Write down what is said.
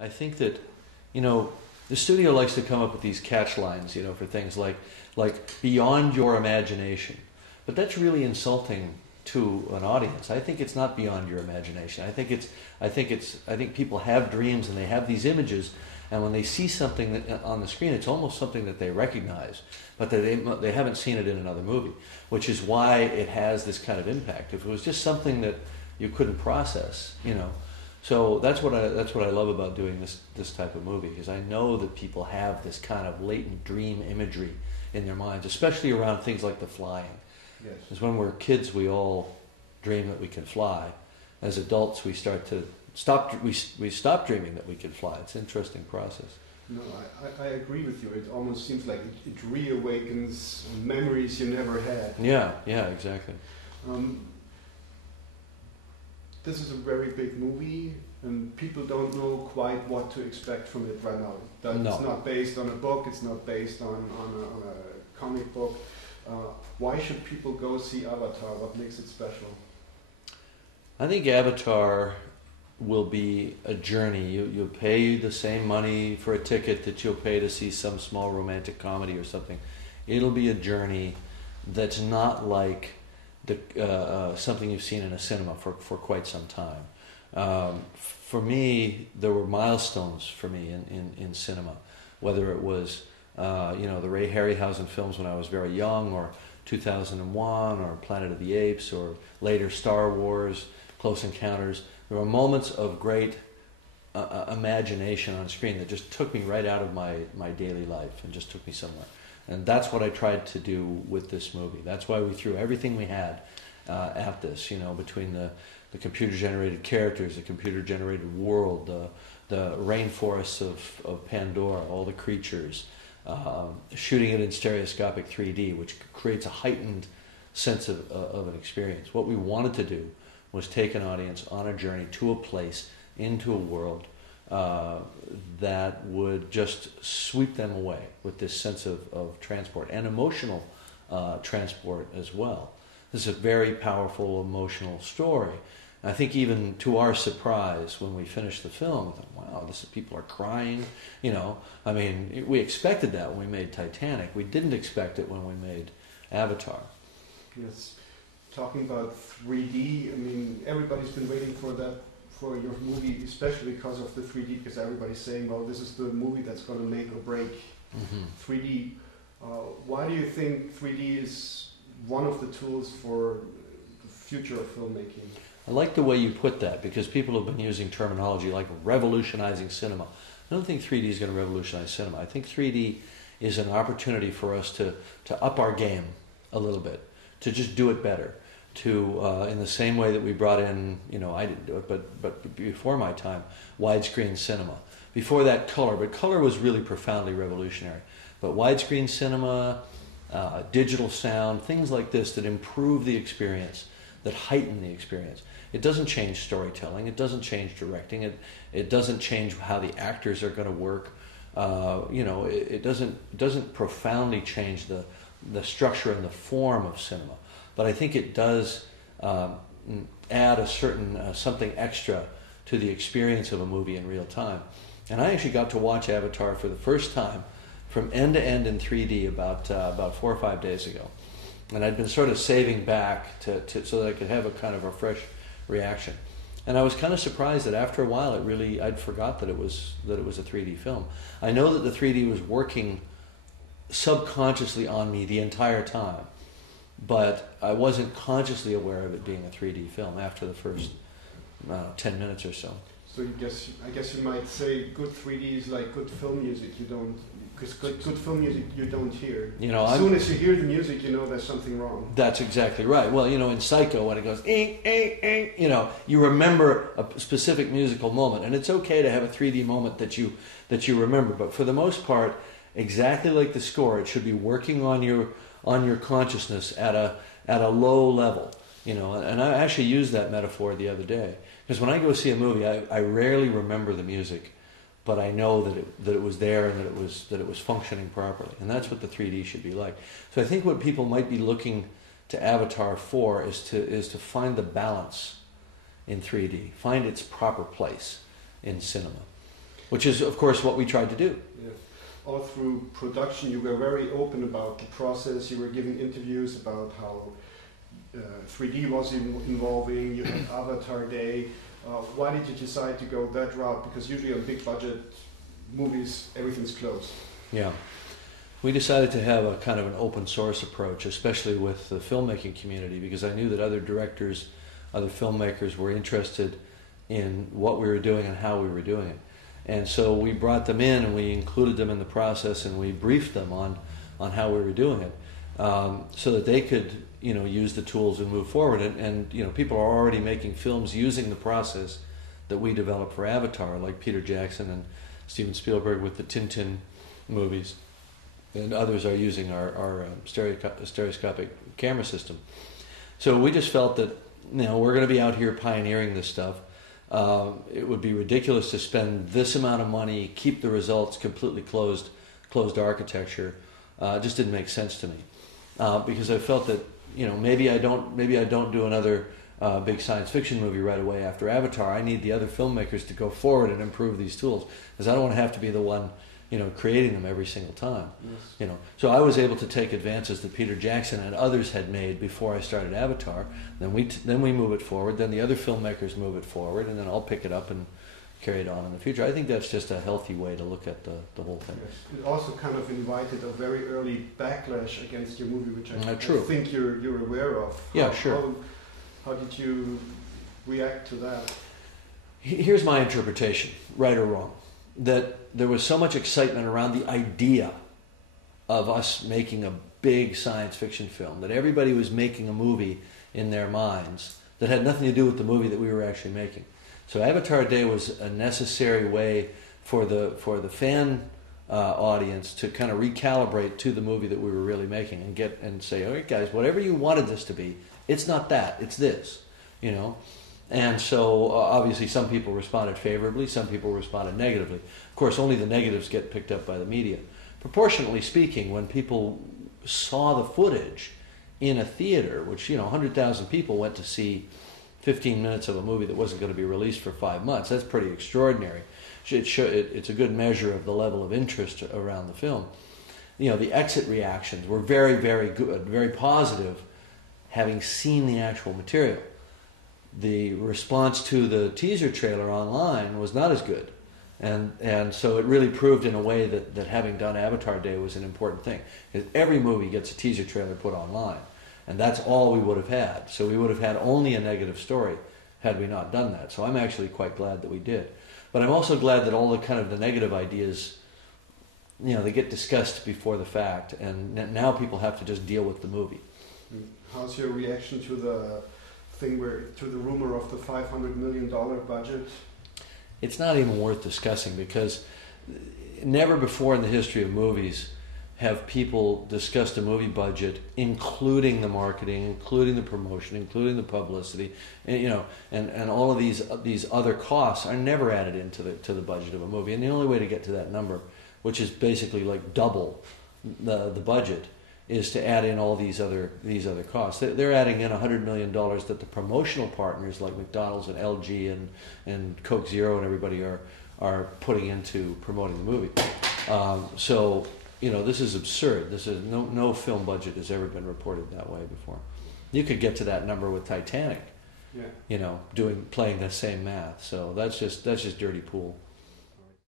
I think that, you know, the studio likes to come up with these catch lines, you know, for things like beyond your imagination. But that's really insulting to an audience. I think it's not beyond your imagination. I think people have dreams and they have these images, and when they see something on the screen, it's almost something that they recognize, but that they haven't seen it in another movie, which is why it has this kind of impact. If it was just something that you couldn't process, you know. So that's what I love about doing this type of movie, because I know that people have this kind of latent dream imagery in their minds, especially around things like the flying. Yes. Because when we're kids, we all dream that we can fly. As adults, we stop dreaming that we can fly. It's an interesting process. No, I agree with you. It almost seems like it reawakens memories you never had. Yeah, exactly. This is a very big movie, and people don't know quite what to expect from it right now. No. It's not based on a book, it's not based on a comic book. Why should people go see Avatar? What makes it special? I think Avatar will be a journey. You'll pay the same money for a ticket that you'll pay to see some small romantic comedy or something. It'll be a journey that's not like something you've seen in a cinema for quite some time. For me, there were milestones for me in cinema, whether it was the Ray Harryhausen films when I was very young, or 2001, or Planet of the Apes, or later Star Wars, Close Encounters. There were moments of great imagination on screen that just took me right out of my daily life and just took me somewhere. And that's what I tried to do with this movie. That's why we threw everything we had at this, you know, between the computer-generated characters, the computer-generated world, the rainforests of Pandora, all the creatures, shooting it in stereoscopic 3D, which creates a heightened sense of an experience. What we wanted to do was take an audience on a journey to a place, into a world, that would just sweep them away with this sense of transport, and emotional transport as well. This is a very powerful emotional story. I think even to our surprise, when we finished the film, we thought, wow, people are crying. You know, I mean, we expected that when we made Titanic. We didn't expect it when we made Avatar. Yes. Talking about 3D, I mean, everybody's been waiting for that, for your movie, especially because of the 3D, because everybody's saying, well, this is the movie that's going to make or break 3D. Why do you think 3D is one of the tools for the future of filmmaking? I like the way you put that, because people have been using terminology like revolutionizing cinema. I don't think 3D is going to revolutionize cinema. I think 3D is an opportunity for us to up our game a little bit, to just do it better. In the same way that we brought in, you know, I didn't do it, but before my time, widescreen cinema. Before that, color, but color was really profoundly revolutionary. But widescreen cinema, digital sound, things like this that improve the experience, that heighten the experience. It doesn't change storytelling. It doesn't change directing. It doesn't change how the actors are going to work. It doesn't profoundly change the structure and the form of cinema. But I think it does add a certain something extra to the experience of a movie in real time. And I actually got to watch Avatar for the first time from end to end in 3D about 4 or 5 days ago. And I'd been sort of saving back so that I could have a kind of a fresh reaction. And I was kind of surprised that after a while I'd forgot that it was a 3D film. I know that the 3D was working subconsciously on me the entire time, but I wasn't consciously aware of it being a 3D film after the first 10 minutes or so. So I guess you might say good 3D is like good film music. Because good film music you don't hear. You know, as soon as you hear the music, you know there's something wrong. That's exactly right. Well, you know, in Psycho, when it goes, you know, you remember a specific musical moment, and it's okay to have a 3D moment that you remember. But for the most part, exactly like the score, it should be working on your consciousness at a low level. You know, and I actually used that metaphor the other day, because when I go see a movie, I rarely remember the music, but I know that it was there and that it was functioning properly, and that's what the 3D should be like. So I think what people might be looking to Avatar for is to find the balance in 3D, find its proper place in cinema. which is, of course, what we tried to do. Yeah. All through production, you were very open about the process. You were giving interviews about how 3D was involving. You had Avatar Day. Why did you decide to go that route? Because usually on big budget movies, everything's closed. Yeah. We decided to have a kind of an open source approach, especially with the filmmaking community, because I knew that other directors, other filmmakers were interested in what we were doing and how we were doing it. And so we brought them in and we included them in the process and we briefed them on how we were doing it, so that they could, use the tools and move forward. And people are already making films using the process that we developed for Avatar, like Peter Jackson and Steven Spielberg with the Tintin movies. And others are using our stereoscopic camera system. So we just felt that we're going to be out here pioneering this stuff. It would be ridiculous to spend this amount of money, keep the results completely closed architecture. It just didn't make sense to me, because I felt that maybe I don't do another big science fiction movie right away after Avatar. I need the other filmmakers to go forward and improve these tools, because I don't want to have to be the one creating them every single time. Yes. So I was able to take advances that Peter Jackson and others had made before I started Avatar. Then we move it forward. Then the other filmmakers move it forward, and then I'll pick it up and carry it on in the future. I think that's just a healthy way to look at the whole thing. Yes. It also kind of invited a very early backlash against your movie, which I True. think you're aware of. Yeah, sure. How did you react to that? Here's my interpretation, right or wrong, that there was so much excitement around the idea of us making a big science fiction film, that everybody was making a movie in their minds that had nothing to do with the movie that we were actually making. So Avatar Day was a necessary way for the fan audience to kind of recalibrate to the movie that we were really making and say, all right, guys, whatever you wanted this to be, it's not that, it's this, And so obviously some people responded favorably, some people responded negatively. Of course, only the negatives get picked up by the media. Proportionately speaking, when people saw the footage in a theater, which 100,000 people went to see 15 minutes of a movie that wasn't going to be released for 5 months, that's pretty extraordinary. It's a good measure of the level of interest around the film. The exit reactions were very, very good, very positive, having seen the actual material. The response to the teaser trailer online was not as good. And so it really proved in a way that having done Avatar Day was an important thing. Because every movie gets a teaser trailer put online. And that's all we would have had. So we would have had only a negative story had we not done that. So I'm actually quite glad that we did. But I'm also glad that all the negative ideas, they get discussed before the fact. And now people have to just deal with the movie. How's your reaction to the rumor of the $500 million budget? It's not even worth discussing, because never before in the history of movies have people discussed a movie budget, including the marketing, including the promotion, including the publicity, and all of these other costs are never added into the budget of a movie. And the only way to get to that number, which is basically like double the budget, is to add in all these other costs. They're adding in $100 million that the promotional partners like McDonald's and LG and Coke Zero and everybody are putting into promoting the movie. So this is absurd. This is no film budget has ever been reported that way before. You could get to that number with Titanic. Yeah. Playing the same math. So that's just dirty pool.